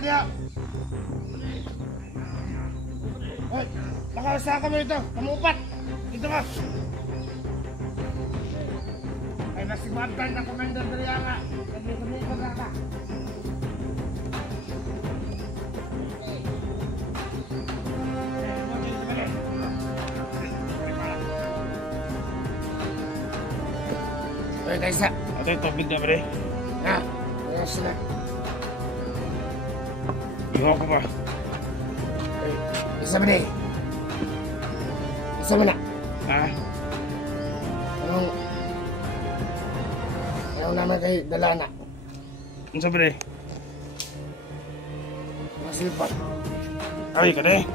dia. Hoy, nakausaha kami ito. Kamupat. Dito ka. Ay, nasigmatan na commander dari nga. Kami ko na ka. Hoy, Kaisa. Ito yung tubig na, pre. Ha? Kaya sila. Iwan ko ba? Hoy, isa ba, pre? Isa mo na. Ha? Anong naman kayo dala na? Ano sa, pre? Masilpan. Ay, ka, pre.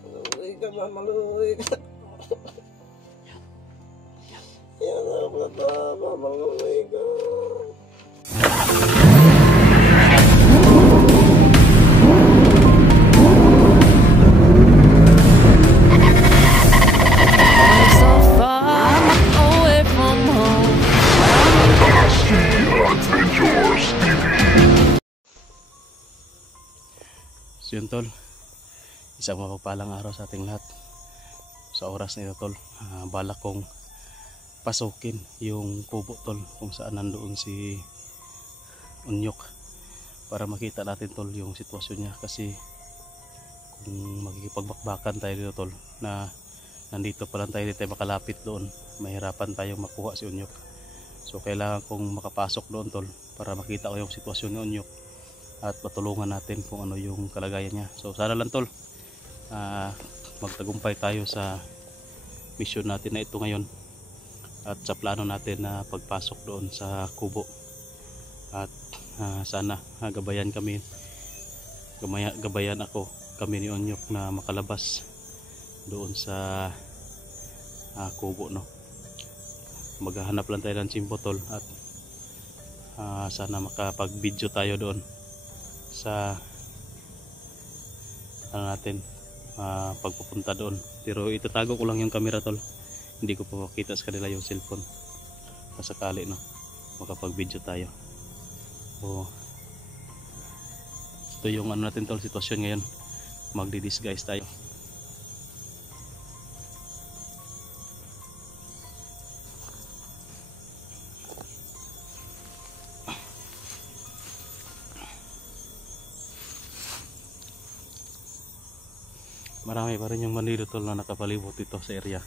Maluy ka, mamaluy ka. Yan ang plata, mamaluy ka. So yun tol, isang mapagpalang araw sa ating lahat. Sa oras na ito tol, balak kong pasukin yung kubo tol kung saan nandoon si Unyok para makita natin tol yung sitwasyon niya, kasi kung makikipagbakbakan tayo dito tol na nandito pa lang tayo, dito tayo makalapit doon, mahirapan tayong makuha si Unyok. So kailangan kong makapasok doon tol para makita ko yung sitwasyon ni Unyok at patulungan natin kung ano yung kalagayan niya. So sana lang tol, magtagumpay tayo sa mission natin na ito ngayon at sa plano natin na pagpasok doon sa kubo. At sana gabayan kami, gabayan ako, kami ni Unyok na makalabas doon sa kubo, no. Maghahanap lang tayo ng tsimpo tol at sana makapag video tayo doon sa ano natin, pagpupunta doon. Pero itatago ko lang yung camera tol, hindi ko pa makita sa kanila yung cellphone pasakali, no, makapag video tayo. So ito yung ano natin tol, sitwasyon ngayon, magdi-disguise tayo. Marami pa rin yung Manilo tol na nakapalibot dito sa area.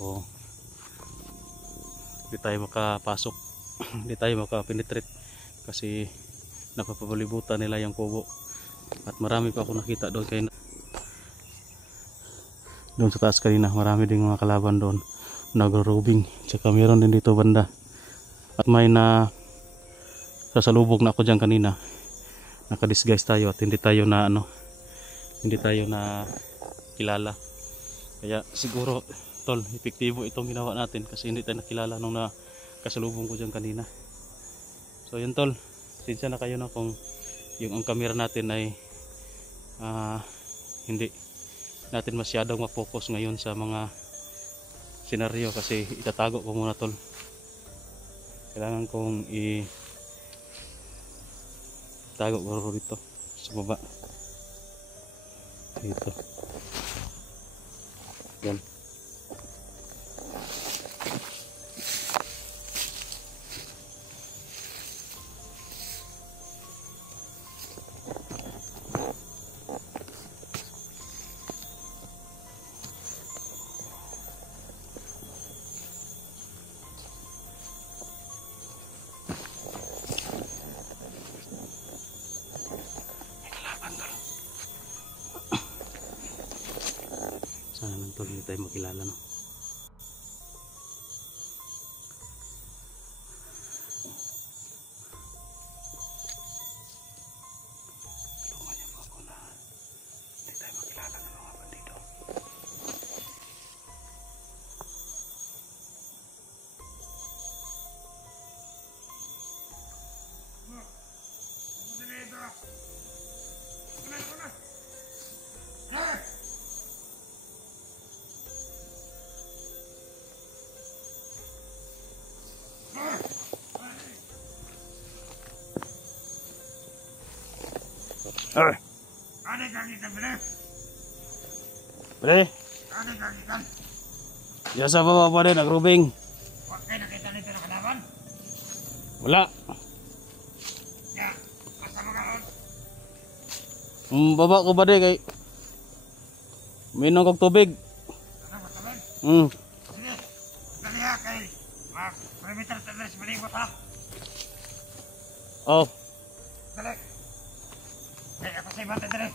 So hindi tayo makapasok, hindi tayo makapenetrate kasi napapalibutan nila yung kubo. At marami pa ako nakita doon, kaya doon sa taas kanina marami ding mga kalaban doon nagro-robing. Tsaka meron din dito banda, at may na sasalubog na ako dyan kanina. Naka-disguise tayo at hindi tayo na hindi tayo na kilala, kaya siguro tol epektibo itong ginawa natin kasi hindi tayo nakilala nung nakasalubong ko dyan kanina. So yun tol, sinsya na kayo na kung yung ang camera natin ay hindi natin masyadong ma-focus ngayon sa mga senaryo kasi itatago ko muna tol. Kailangan kong itago ko dito sa baba dito. Yan. Sana lang tol hindi tayo makilala, no. Tulungan niyo po ako na hindi tayo makilala ng mga bandido. Ay, Ano kagitan bre? pre, Ano kagitan? diyan sa baba pa rin, nagrubing. Huwag kayo nakita nito na kalaban? Wala. Ya, asa mo karon? Baba ko ba rin kay minom kong tubig. Ano ba tabi? Sige, dali ha kay perimeter sa malibot ha? Oh, Dali. Kaya ako sa ibang dali.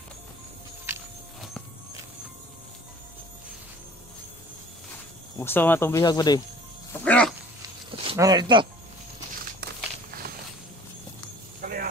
gusto nga itong bihag ba rin? Okay na. Ano ito? Dali ha.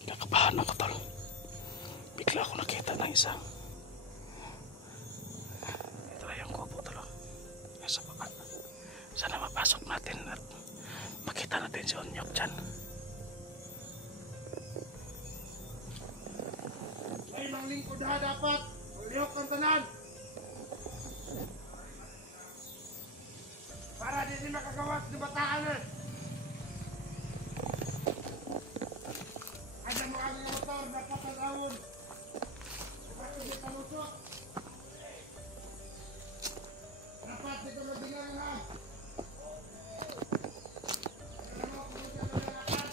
Kinakabahan ako tol. Bigla ako nakita ng isa. Ito na yung kubo tol. Nasa baba. Sana mapasok natin at makita natin si Onyok dyan. Ay, manglingkod ha dapat. Ulihok ang tanan. Para di sila makagawas ng bataan eh. Ada mo ang motor, dapat ang awon. Dapat di talusok. Dapat di ka mabilang ha. Alam mo kung hindi ka mabilangan.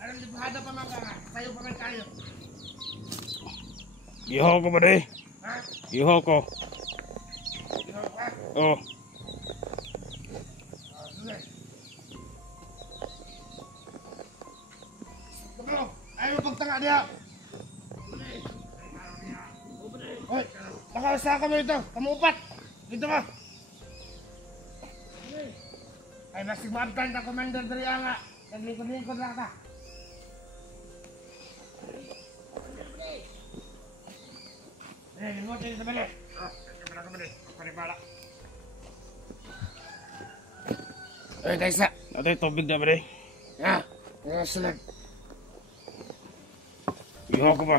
Alam di bahada pa mga kayo pa man kayo. Iho ko ba rin? Ha? Iho ko. Ikaw pa? Oh. Sige. Kabalo, ayaw mo pagtanga diya. Hoy, nakausa ka mo ito. Kamupat. Dito ka. Ay, masig maabtan ka, Commander Dria nga. Naglingkod-lingkod lang ka. Eh, lingkod din sa bali. Kamala ka bali. Paripala. Ay, Taisa. Natin tubig na ba rin? Ha? Ang sunod. Iho ko ba?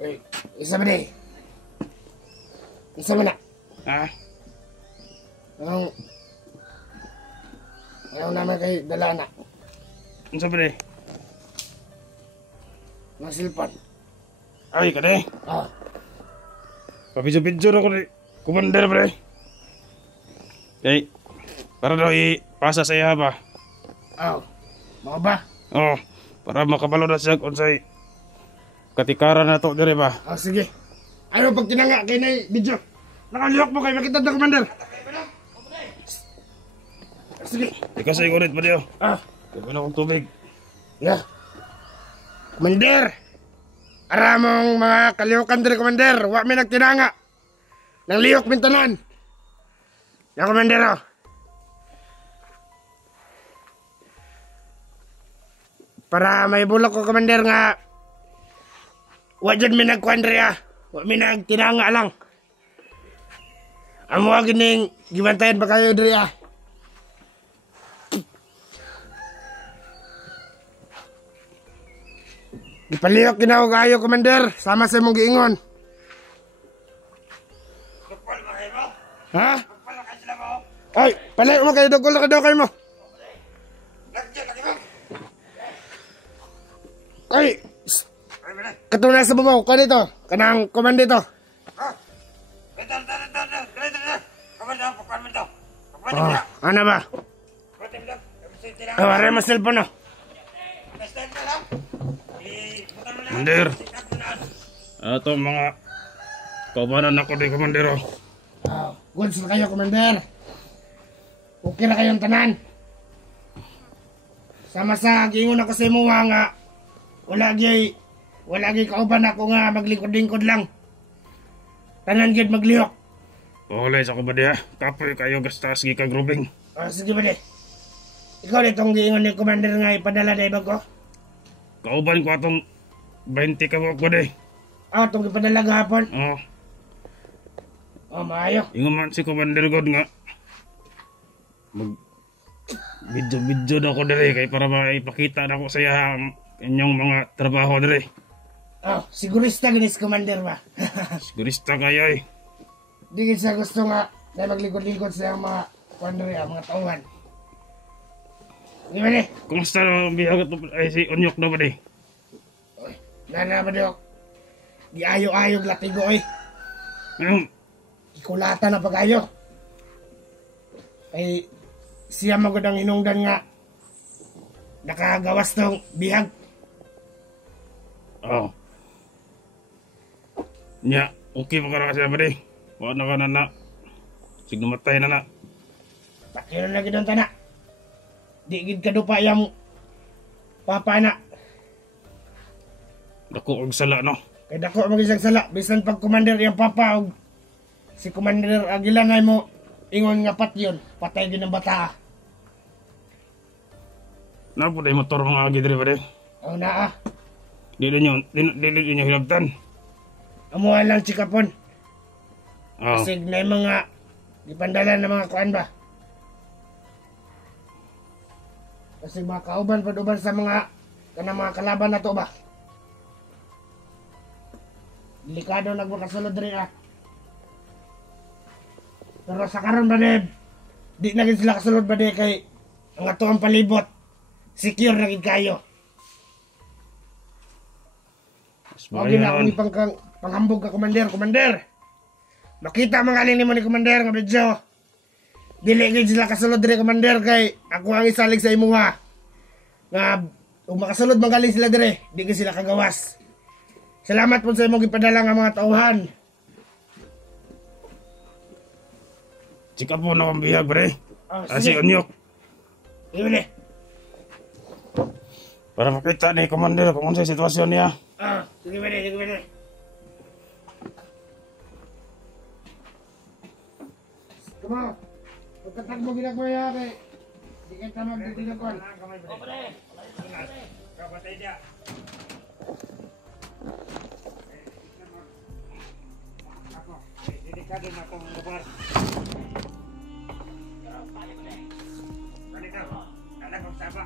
Ay, isa ba di? Isa mo na. Ha? Ayaw naman kay Dalana. Ano sabi rin? Mga silpan. Ay, ka rin. Ah, Pabidyo-bidyo ako rin. Commander ba rin? Okay. Para daw ipasa sa iya ba? oh. Mga ba? Oh. Para makabalo na siya kung sa'y katikaran na to dire ba? Oh, sige. Ayaw pag tinanga kay na video. Nakalihok mo kayo. Makita na, Commander. Sige. Ikaw sa'yo ulit ba diyo? Ah, Gawin akong tubig. yeah. Commander. Aramong mga kalihokan diri, Commander. Wa may nagtinanga. Nang lihok mintanan. Ya, Commander, oh. Para may bulok ko, Commander, nga wa dyan may nagkuhan diri, ah. Wa may nagtinanga lang. Amo gining gibantayan ba kayo diri, ah. Ipalihok ginawa kayo, Commander. Sama sa mong giingon. Ha? Ay, palihok mo kayo. Dugol na kayo mo. Ay! Katuna sa babaw, ka dito. Kanang komando ito. Oh, ano ba? Wala mo cellphone no? Commander. Ato mga kaubanan ako di Commander. Goods na kayo, Commander. Okay na kayong tanan. Sama sa gingon ako sa imo nga wala gyud kauban ako nga maglingkod-lingkod lang. Tanan gyud maglihok. Wala sa ko ba diha? Kapoy kayo gastas gi ka grubing. Sige ba de? Ikaw ditong giingon ni Commander nga ipadala na ibang ko? Kauban ko atong 20 ka ko di. Itong ipadala gahapon? Oh. Maayo. Ingon man si Commander God nga mag video na ako dere kay para maipakita na ko sa iya inyong mga trabaho dere. Sigurista ganis Commander ba? Sigurista kayo eh. Di gid sa gusto nga na maglingkod-lingkod sa mga Commander mga tauhan. Di ba ni? Kumusta na ang biyagat ay si Onyok na ba di? Nana ba dok? Di ayo-ayog latigo oy. Ikulata na pag-ayo. Ay siya magod ang hinungdan nga nakagawas ng bihag. Nya, okay pa ka na kasi ba di? Wala na ka na. Sig namatay na. Pakiro na gid ang tana. Di gid kadupa yang papa na. Dako og sala no. Kay dako magisag sala bisan pag commander yang papa og si Commander Aguilan ay mo ingon nga patyon, patay din ang bata. Na po day motor mga agi diri ba di? Naa. Dili nyo hilabtan. Amuha lang chikapon. Oh. Kasi na mga ipandala na mga kuan ba. Kasi mga kauban pa sa mga kanang mga kalaban na to ba. Delikado nagmakasulod rin Pero sa karon ba di na gid sila kasulod ba kay ang ato ang palibot. Secure na gid kayo. Wagi na ako ni panghambog ka, Commander. Makita mga alin mo ni Commander nga medyo dili gid sila kasulod diri, Commander, kay ako ang isalig sa imuha. Nga kung makasulod magaling sila dire, di gid sila kagawas. Salamat po sa imong gipadala nga mga tauhan. Chika po na akong bihag bre. Si Sige. Onyok. Iwili. Para makita ni Commander kung ano sa sitwasyon niya. Sige pwede. Come on. Pagkatag mo ginagawa ya kay di ka tamang ditigakuan. Kapatay dia. Ako, dedikado na akong lugar. Balik ako. Anak kong saba.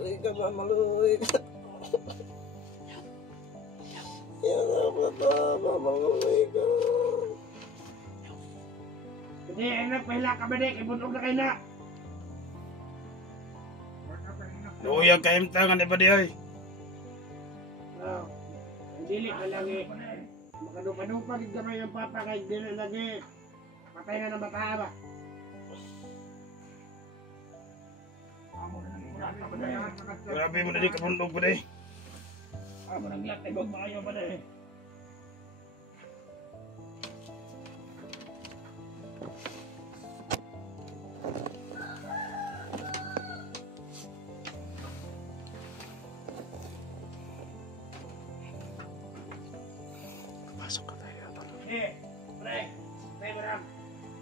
Maluy ka ba, maluy ka? Yan ba, maluy ka? Hindi, anak, pahila ka ba di? Ibunog na kayo na. Luyag kayong tangan ba di ay? Dili ka lagi. Makadupa-dupa, gamay yung papa kay dili lagi. Patay na ng bata ba? Grabe mo na di kabundog ba di? Mananglat, ibag maayo ba di? Eh, pre, pre, marang.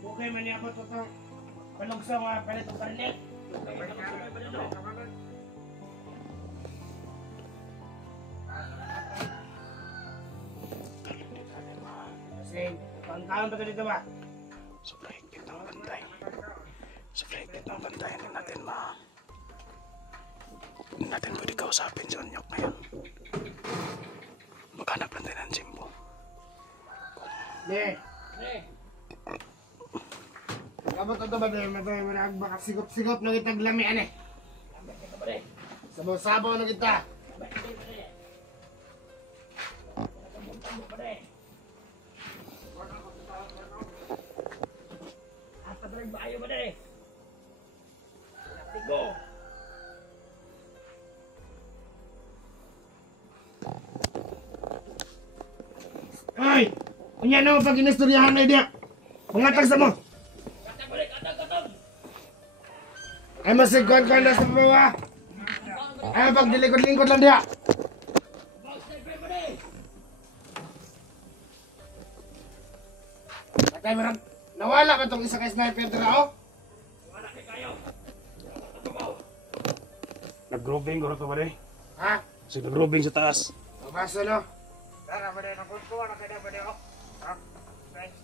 Bukay man niya po itong palugsong palit ng parilit. Kasi, taon-taon pa ito dito ba? Sobrang higpit ng bantay. Sobrang higpit ng bantay. Hindi natin pwede kausapin si Onyok ngayon. Maghanap lang tayo ng Jimbo. Ne. Kabot ito ba tayo? Marag baka sigop-sigop na kitag lamian eh. Sabaw-sabaw na kita. Ay! Kunya na mo pag inistoryahan na diya. Pangatag sa mo. Ay masigkuhan na sa bawa. Ay pag dilikod-lingkod lang diya. Patay mo rin. Nawala ba itong isa kay sniper dira o? Nag-grouping ko ito ba rin? Ha? Kasi nag-grouping sa taas. Mabaso no? Tara ba rin ang kuntuwa na kaya ba rin o? Ha?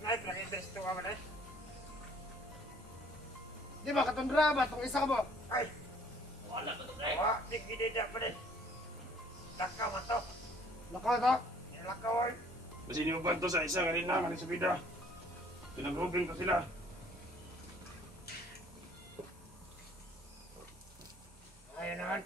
Sniper lang interest ko ba rin? Di ba katundra ba itong isa mo? Ay! Wala ka ito rin? Wala, di kinidya pa rin. Lakaw man to. Lakaw to? Lakaw ay. Kasi iniuban to sa isa kanina, kanina sa bida. Nag-grouping ko sila. Ayun naman.